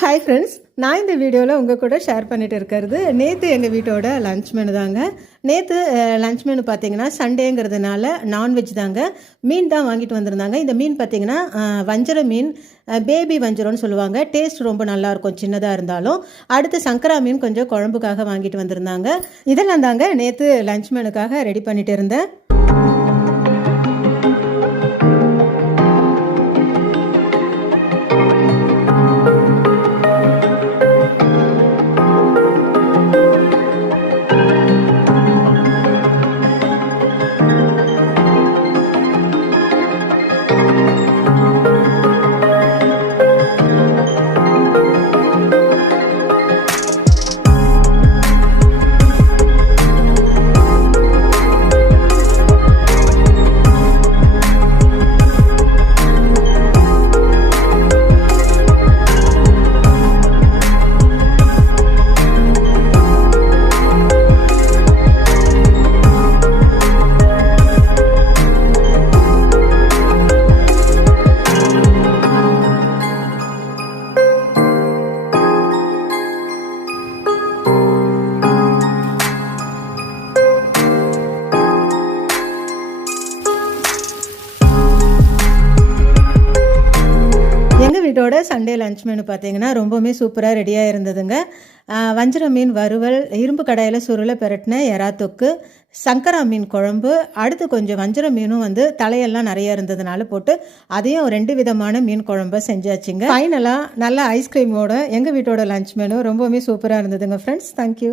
Hi friends, நான் இந்த வீடியோவில் உங்கள் கூட ஷேர் பண்ணிட்டு இருக்கிறது நேற்று எங்கள் வீட்டோட லன்ச் மெனு தாங்க. நேற்று லன்ச் மெனு பார்த்தீங்கன்னா சண்டேங்கிறதுனால நான்வெஜ் தாங்க. மீன் தான் வாங்கிட்டு வந்திருந்தாங்க. இந்த மீன் பார்த்தீங்கன்னா வஞ்சர மீன், பேபி வஞ்சரம்னு சொல்லுவாங்க. டேஸ்ட் ரொம்ப நல்லாயிருக்கும் சின்னதாக இருந்தாலும். அடுத்து சங்கரா மீன் கொஞ்சம் குழம்புக்காக வாங்கிட்டு வந்திருந்தாங்க. இதெல்லாம் தாங்க நேற்று லன்ச் மெனுக்காக ரெடி பண்ணிட்டு இருந்தேன். எங்கள் வீட்டோட சண்டே லன்ச் மெனு பார்த்தீங்கன்னா ரொம்பவுமே சூப்பராக ரெடியாக இருந்ததுங்க. வஞ்சர மீன் வறுவல், இரும்பு கடாயில் சுருளை பெரட்டின எறா தொக்கு, சங்கரா மீன் குழம்பு, அடுத்து கொஞ்சம் வஞ்சர மீனும் தலையெல்லாம் நிறைய இருந்ததுனால போட்டு அதையும் 2 விதமான மீன் குழம்பை செஞ்சாச்சுங்க. ஃபைனலாக நல்ல ஐஸ்கிரீமோட எங்கள் வீட்டோட லன்ச் மெனு ரொம்பவுமே சூப்பராக இருந்ததுங்க ஃப்ரெண்ட்ஸ். தேங்க்யூ.